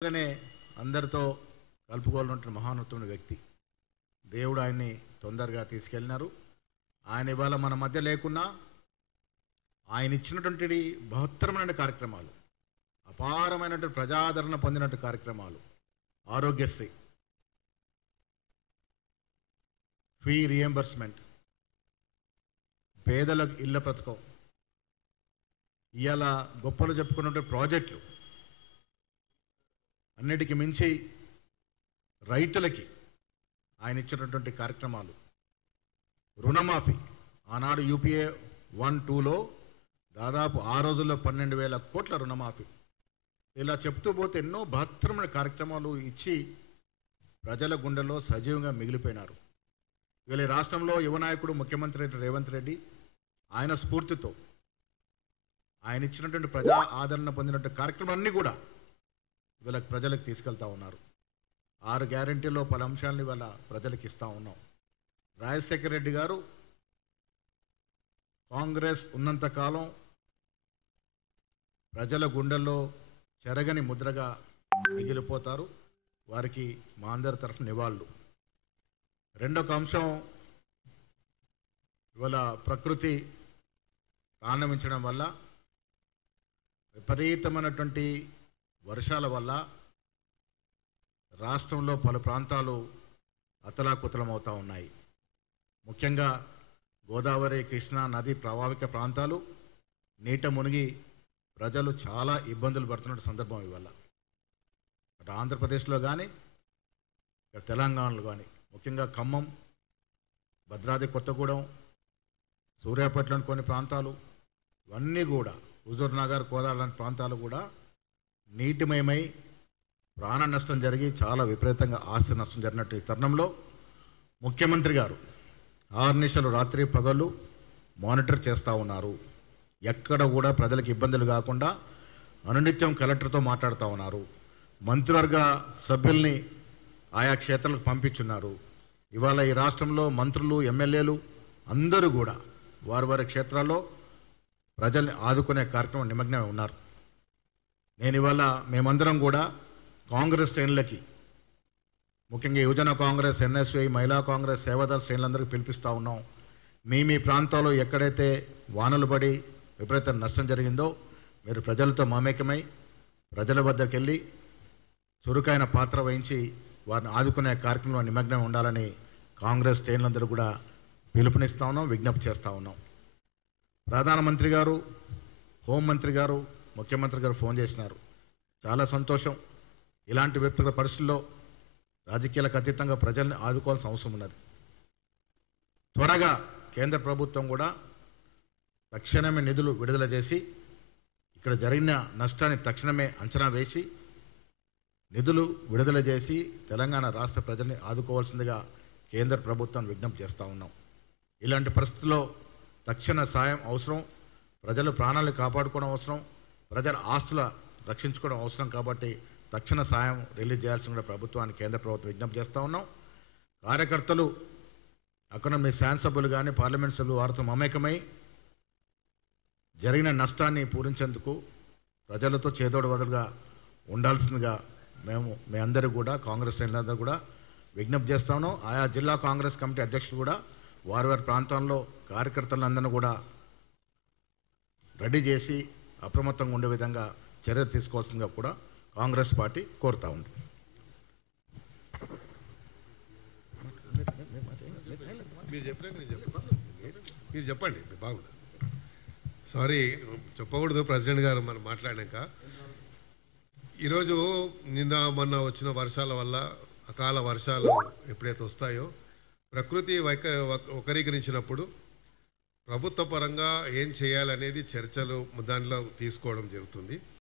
అలానే అందరితో కలుపుకోవాలంటున్న మహానతుని వ్యక్తి. దేవుడు ఆయన్ని తొందరగా తీసుకెళ్ళినారు. ఆయన ఇవాళ మన మధ్య లేకున్నా ఆయన ఇచ్చినటువంటి బహత్తరమైన కార్యక్రమాలు, అపారమైనటువంటి ప్రజాదరణ పొందినటువంటి కార్యక్రమాలు, ఆరోగ్యశ్రీ, ఫీ రియంబర్స్మెంట్, పేదలకు ఇళ్ల పథకం, ఇవాళ గొప్పలు చెప్పుకున్నటువంటి ప్రాజెక్టులు, అన్నిటికీ మించి రైతులకి ఆయన ఇచ్చినటువంటి కార్యక్రమాలు, రుణమాఫీ, ఆనాడు యూపీఏ 1-2లో దాదాపు ఆ రోజుల్లో 12,000 కోట్ల రుణమాఫీ. ఇలా చెప్తూ పోతే ఎన్నో బహత్తరమైన కార్యక్రమాలు ఇచ్చి ప్రజల గుండెల్లో సజీవంగా మిగిలిపోయినారు. ఇవాళ ఈ రాష్ట్రంలో యువనాయకుడు ముఖ్యమంత్రి రేవంత్ రెడ్డి ఆయన స్ఫూర్తితో ఆయన ఇచ్చినటువంటి ప్రజా ఆదరణ పొందినటువంటి కార్యక్రమాలన్నీ కూడా ఇవాళ ప్రజలకు తీసుకెళ్తా ఉన్నారు. 6 గ్యారెంటీలో పలు అంశాలను ఇవాళ ప్రజలకు ఇస్తూ ఉన్నాం. రాజశేఖర రెడ్డి గారు కాంగ్రెస్ ఉన్నంతకాలం ప్రజల గుండెల్లో చెరగని ముద్రగా మిగిలిపోతారు. వారికి మా అందరి తరఫున నివాళులు. రెండొక అంశం, ఇవాళ ప్రకృతి తాండవించడం వల్ల, విపరీతమైనటువంటి వర్షాల వల్ల రాష్ట్రంలో పలు ప్రాంతాలు అతలాకుతలమవుతూ ఉన్నాయి. ముఖ్యంగా గోదావరి, కృష్ణా నది ప్రభావిత ప్రాంతాలు నీట మునిగి ప్రజలు చాలా ఇబ్బందులు పడుతున్న సందర్భం ఇవాళ. అటు ఆంధ్రప్రదేశ్లో కానీ ఇక్కడ తెలంగాణలో కానీ, ముఖ్యంగా ఖమ్మం, భద్రాద్రి కొత్తగూడెం, సూర్యాపేటలోని కొన్ని ప్రాంతాలు, ఇవన్నీ కూడా హుజూర్ నగర్, కోదాడ లాంటి ప్రాంతాలు కూడా నీటిమయమై ప్రాణ నష్టం జరిగి చాలా విపరీతంగా ఆస్తి నష్టం జరిగినట్టు ఈ తరుణంలో ముఖ్యమంత్రి గారు 6 నిమిషాలు రాత్రి పగళ్ళు మానిటర్ చేస్తూ ఉన్నారు. ఎక్కడ కూడా ప్రజలకు ఇబ్బందులు కాకుండా అనునిత్యం కలెక్టర్తో మాట్లాడుతూ ఉన్నారు. మంత్రివర్గ సభ్యుల్ని ఆయా క్షేత్రాలకు పంపించున్నారు. ఇవాళ ఈ రాష్ట్రంలో మంత్రులు, ఎమ్మెల్యేలు అందరూ కూడా వారి క్షేత్రాల్లో ప్రజల్ని ఆదుకునే కార్యక్రమం నిమగ్నమై ఉన్నారు. నేను ఇవాళ మేమందరం కూడా కాంగ్రెస్ శ్రేణులకి, ముఖ్యంగా యువజన కాంగ్రెస్, ఎన్ఎస్వై, మహిళా కాంగ్రెస్, సేవాదళ శ్రేణులందరికీ పిలిపిస్తూ ఉన్నాం. మీ ప్రాంతాల్లో ఎక్కడైతే వానలు పడి విపరీత నష్టం జరిగిందో మీరు ప్రజలతో మమేకమై ప్రజల వద్దకు వెళ్ళి చురుకైన పాత్ర వహించి వారిని ఆదుకునే కార్యక్రమంలో నిమగ్నం ఉండాలని కాంగ్రెస్ శ్రేణులందరూ కూడా పిలుపునిస్తూ ఉన్నాం, విజ్ఞప్తి చేస్తూ ఉన్నాం. ప్రధానమంత్రి గారు, హోంమంత్రి గారు, ముఖ్యమంత్రి గారు ఫోన్ చేసినారు. చాలా సంతోషం. ఇలాంటి వ్యక్తిగత పరిస్థితుల్లో రాజకీయాలకు అతీతంగా ప్రజల్ని ఆదుకోవాల్సిన అవసరం ఉన్నది. త్వరగా కేంద్ర ప్రభుత్వం కూడా తక్షణమే నిధులు విడుదల చేసి ఇక్కడ జరిగిన నష్టాన్ని తక్షణమే అంచనా వేసి నిధులు విడుదల చేసి తెలంగాణ రాష్ట్ర ప్రజల్ని ఆదుకోవాల్సిందిగా కేంద్ర ప్రభుత్వం విజ్ఞప్తి చేస్తూ ఉన్నాం. ఇలాంటి పరిస్థితుల్లో తక్షణ సాయం అవసరం. ప్రజల ప్రాణాలను కాపాడుకోవడం అవసరం, ప్రజల ఆస్తుల రక్షించుకోవడం అవసరం. కాబట్టి తక్షణ సాయం రిలీజ్ చేయాల్సిన ప్రభుత్వాన్ని కేంద్ర ప్రభుత్వం విజ్ఞప్తి చేస్తూ ఉన్నాం. కార్యకర్తలు అక్కడ మీ శాసనసభ్యులు కానీ పార్లమెంట్ సభ్యులు వారితో మమేకమై జరిగిన నష్టాన్ని పూరించేందుకు ప్రజలతో చేదోడు వదలుగా ఉండాల్సిందిగా మీ అందరూ కూడా కాంగ్రెస్ శ్రేణులందరూ కూడా విజ్ఞప్తి చేస్తా ఉన్నాం. ఆయా జిల్లా కాంగ్రెస్ కమిటీ అధ్యక్షులు కూడా వారి ప్రాంతాల్లో కార్యకర్తలందరినీ కూడా రెడీ చేసి అప్రమత్తంగా ఉండే విధంగా చర్యలు తీసుకోవాల్సిందిగా కూడా కాంగ్రెస్ పార్టీ కోరుతా ఉంది. మీరు చెప్పండి, బాగుంది. సారీ చెప్పకూడదు ప్రెసిడెంట్ గారు మనం మాట్లాడాక. ఈరోజు నిన్న మొన్న వచ్చిన వర్షాల వల్ల, అకాల వర్షాలు ఎప్పుడైతే వస్తాయో ప్రకృతి వక్రీకరించినప్పుడు ప్రభుత్వ పరంగా ఏం చేయాలనేది చర్చలు దానిలో తీసుకోవడం జరుగుతుంది.